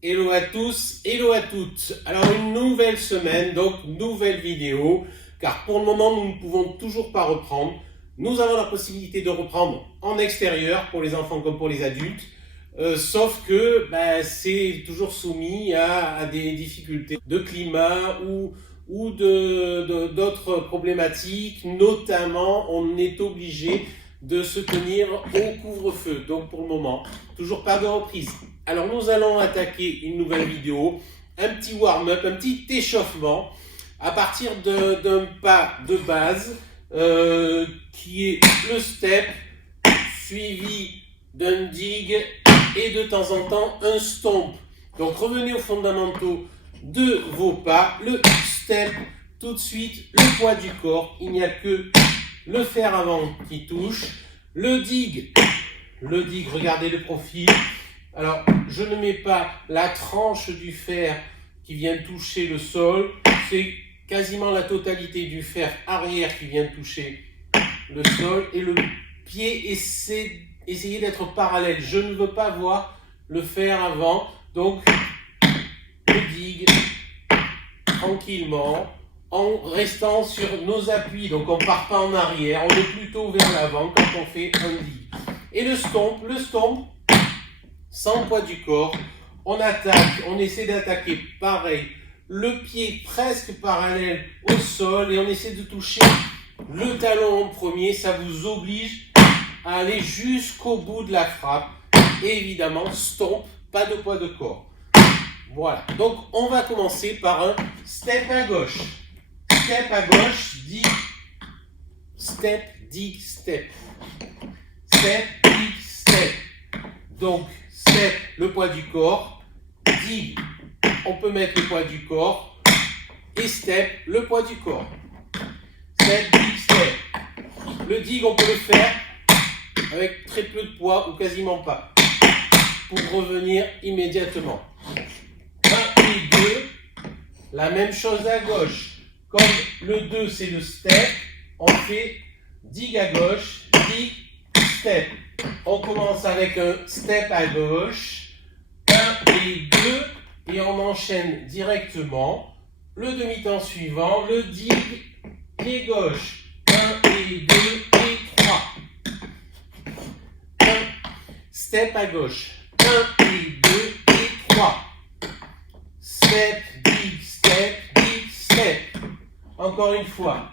Hello à tous, hello à toutes. Alors une nouvelle semaine, donc nouvelle vidéo, car pour le moment nous ne pouvons toujours pas reprendre. Nous avons la possibilité de reprendre en extérieur pour les enfants comme pour les adultes, sauf que c'est toujours soumis à des difficultés de climat ou d'autres problématiques. Notamment, on est obligé de se tenir au couvre-feu. Donc pour le moment, toujours pas de reprise. Alors nous allons attaquer une nouvelle vidéo, un petit warm-up, un petit échauffement à partir d'un pas de base qui est le step suivi d'un dig et de temps en temps un stomp. Donc revenez aux fondamentaux de vos pas, le step, tout de suite le poids du corps, il n'y a que le fer avant qui touche, le dig, regardez le profil. Alors, je ne mets pas la tranche du fer qui vient toucher le sol, c'est quasiment la totalité du fer arrière qui vient toucher le sol et le pied essayez d'être parallèle. Je ne veux pas voir le fer avant, donc je digue tranquillement en restant sur nos appuis, donc on ne part pas en arrière, on est plutôt vers l'avant quand on fait un dig. Et le stomp, sans poids du corps, on attaque, on essaie d'attaquer pareil, le pied presque parallèle au sol et on essaie de toucher le talon en premier, ça vous oblige à aller jusqu'au bout de la frappe. Et évidemment, stomp, pas de poids de corps. Voilà, donc on va commencer par un step à gauche. Step à gauche, dig, step, dig, step. Step, dig, step. Donc, step, le poids du corps. Dig, on peut mettre le poids du corps. Et step, le poids du corps. Step, dig, step. Le dig, on peut le faire avec très peu de poids ou quasiment pas. Pour revenir immédiatement. 1 et 2, la même chose à gauche. Comme le 2 c'est le step, on fait dig à gauche, dig, step. On commence avec un step à gauche, 1 et 2, et on enchaîne directement le demi-temps suivant, le dig, pied gauche, 1 et 2 et 3. 1, step à gauche, 1 et 2 et 3. Step, dig, step, dig, step. Encore une fois.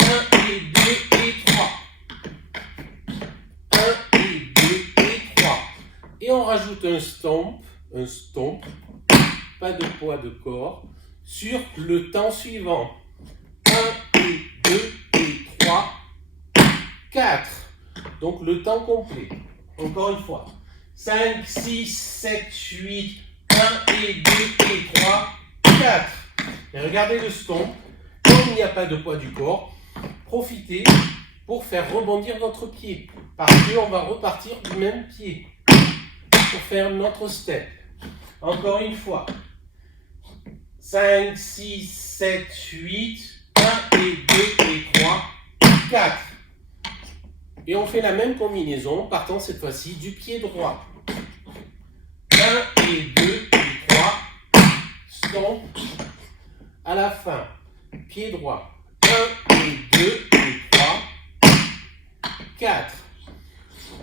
1 et 2 et 3. 1 et 2 et 3. Et on rajoute un stomp, pas de poids de corps, sur le temps suivant. 1 et 2 et 3, 4. Donc le temps complet. Encore une fois. 5, 6, 7, 8, 1 et 2 et 3, 4. Et regardez le stomp. Comme il n'y a pas de poids du corps, profitez pour faire rebondir votre pied. Parce qu'on va repartir du même pied pour faire notre step. Encore une fois. 5, 6, 7, 8, 1 et 2 et 3, 4. Et on fait la même combinaison, partant cette fois-ci du pied droit. 1 et 2 et 3, stomp, à la fin, pied droit. 1 et 2 et 3, 4.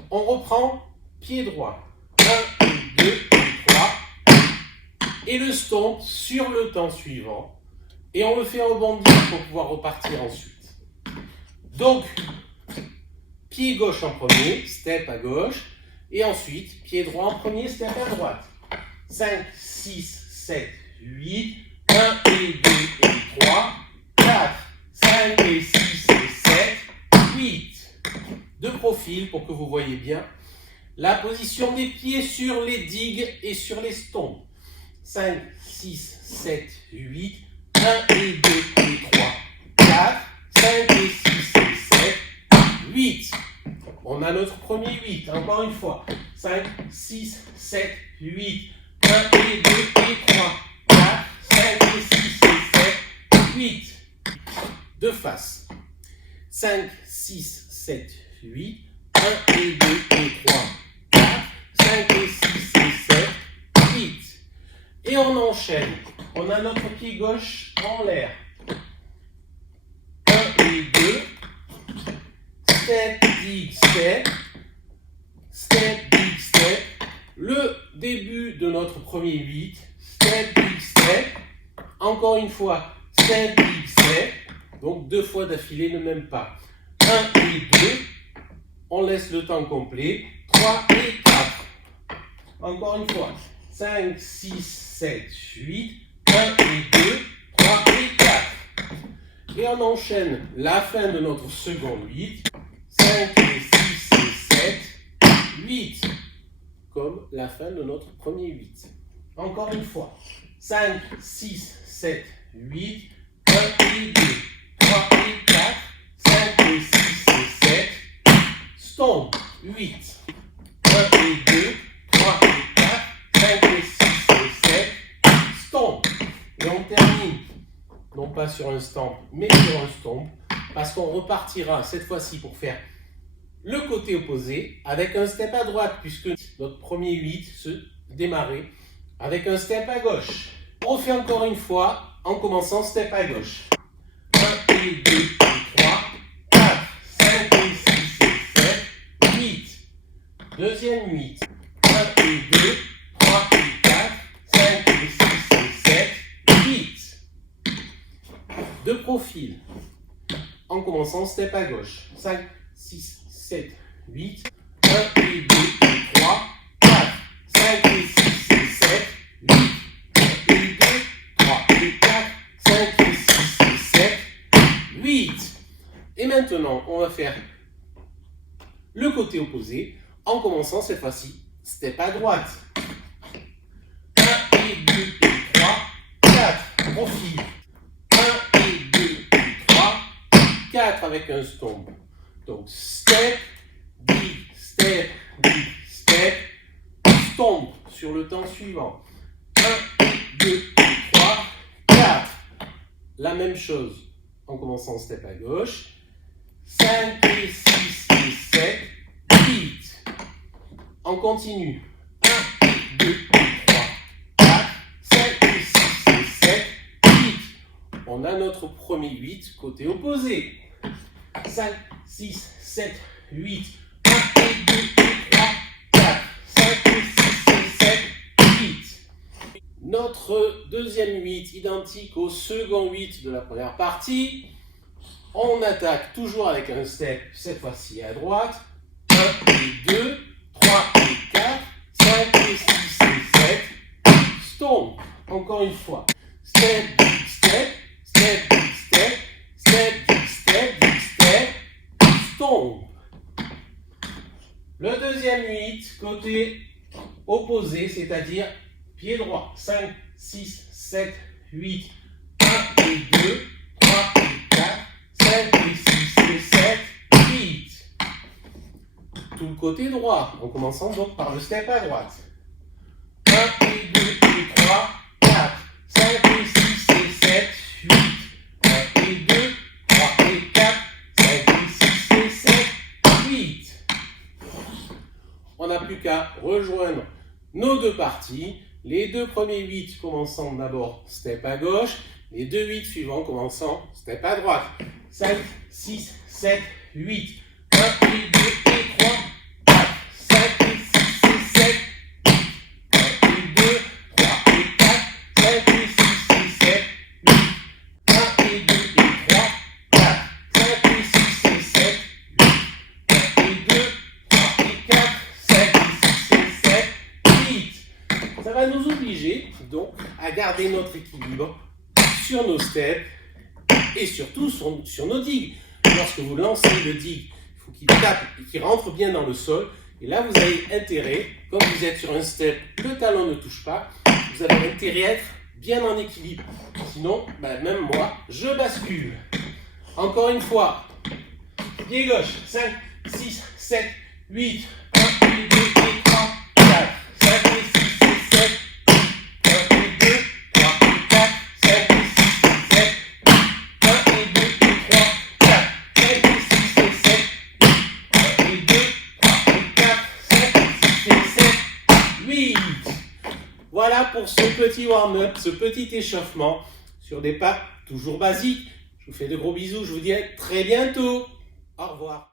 On reprend pied droit. 1 et 2 et 3. Et le stomp sur le temps suivant. Et on le fait rebondir pour pouvoir repartir ensuite. Donc, pied gauche en premier, step à gauche. Et ensuite, pied droit en premier, step à droite. 5, 6, 7, 8. 1 et 2 et 3. 4, 5 et 6 et 7. 8. De profil pour que vous voyez bien la position des pieds sur les digues et sur les stomps. 5, 6, 7, 8. 1 et 2 et 3. 4, 5 et 6 et 7. 8. On a notre premier 8, encore une fois. 5, 6, 7, 8. 1 et 2 et 3. 4, 5 et 6 et 7. 8. De face. 5, 6, 7, 8. 1 et 2 et 3. 4, 5 et 6 et 7. 8. Et on enchaîne. On a notre pied gauche en l'air. 1 et 2. Step, dig, step. Step, dig, step. Le début de notre premier 8. Step, dig, step. Encore une fois. Step, dig, step. Donc 2 fois d'affilée le même pas. 1 et 2. On laisse le temps complet. 3 et 4. Encore une fois. 5, 6, 7, 8. 1 et 2. 3 et 4. Et on enchaîne la fin de notre second 8. 5 et 6 et 7. 8. Comme la fin de notre premier 8. Encore une fois. 5, 6, 7, 8. 1 et 2. 3 et 4. 5 et 6 et 7. Stomp. 8. 1 et 2. 3 et 4. 5 et 6 et 7. Stomp. Et on termine. Non pas sur un stomp, mais sur un stomp. Parce qu'on repartira cette fois-ci pour faire le côté opposé avec un step à droite, puisque notre premier 8 se démarrait avec un step à gauche. On refait encore une fois en commençant step à gauche. 1 et 2 et 3, 4, 5 et 6 et 7, 8. Deuxième 8. 1 et 2, 3 et 4, 5 et 6 et 7, 8. De profil. En commençant step à gauche. 5, 6, 7, 8. 1 et 2 et 3, 4, 5 et 6 et 7, 8. 1 et 2, 3 et 4, 5 et 6 et 7, 8. Et maintenant, on va faire le côté opposé en commençant cette fois-ci step à droite. 1 et 2 et 3, 4. Profil. 1 et 2 et 3, 4 avec un stomp. Donc step, dig, step, dig, step, stomp sur le temps suivant. 1, 2, 3, 4. La même chose en commençant step à gauche. 5 et 6 et 7, 8. On continue. 1, 2 et 3, 4, 5 et 6 et 7, 8. On a notre premier 8 côté opposé. 5, 6, 7, 8. 1 et 2 et 3, 4, 5 et 6 et 7, 8. Notre deuxième 8, identique au second 8 de la première partie. On attaque toujours avec un step, cette fois-ci à droite. 1 et 2, 3 et 4, 5 et 6 et 7. Stomp. Encore une fois. Step, dig, step, step, dig, step, step, dig, step, dig, step. Stomp. Le deuxième 8, côté opposé, c'est-à-dire pied droit. 5, 6, 7, 8. 1 et 2, 3 et 4. 5 et 6 et 7, 8. Tout le côté droit, en commençant donc par le step à droite. 1 et 2 et 3, 4, 5 et 6 et 7, 8. 1 et 2, 3 et 4, 5 et 6 et 7, 8. On n'a plus qu'à rejoindre nos deux parties. Les deux premiers 8 commençant d'abord step à gauche, les deux 8 suivants commençant step à droite. 5, 6, 7, 8. 1 et 2 et 3, 4, 5 et 6 et 7, 8. 1 et 2, 3 et 4, 5 et 6 et 7, 8. 1 et 2 et 3, 4, 5 et 6 et 7, 8. 1 et 2, 3 et 4, 5 et 6 et 7, 8. Ça va nous obliger donc à garder notre équilibre sur nos steps et surtout sur nos digues. Lorsque vous lancez le digue, il faut qu'il tape et qu'il rentre bien dans le sol. Et là, vous avez intérêt, comme vous êtes sur un step, le talon ne touche pas, vous avez intérêt à être bien en équilibre. Sinon, même moi, je bascule. Encore une fois, pied gauche, 5, 6, 7, 8, 1 et 2 et 3, 4, 5 et 6 et 7, 8, 1 et 2, 3 et 4, 5 et 6 et 7, 1 et 2 et 3, 4, 5 et 6 et 7, 1 et 2, 3 et 4, 5 et 6 et 7, 8. Voilà pour pour ce petit warm-up, ce petit échauffement sur des pas toujours basiques. Je vous fais de gros bisous, je vous dis à très bientôt. Au revoir.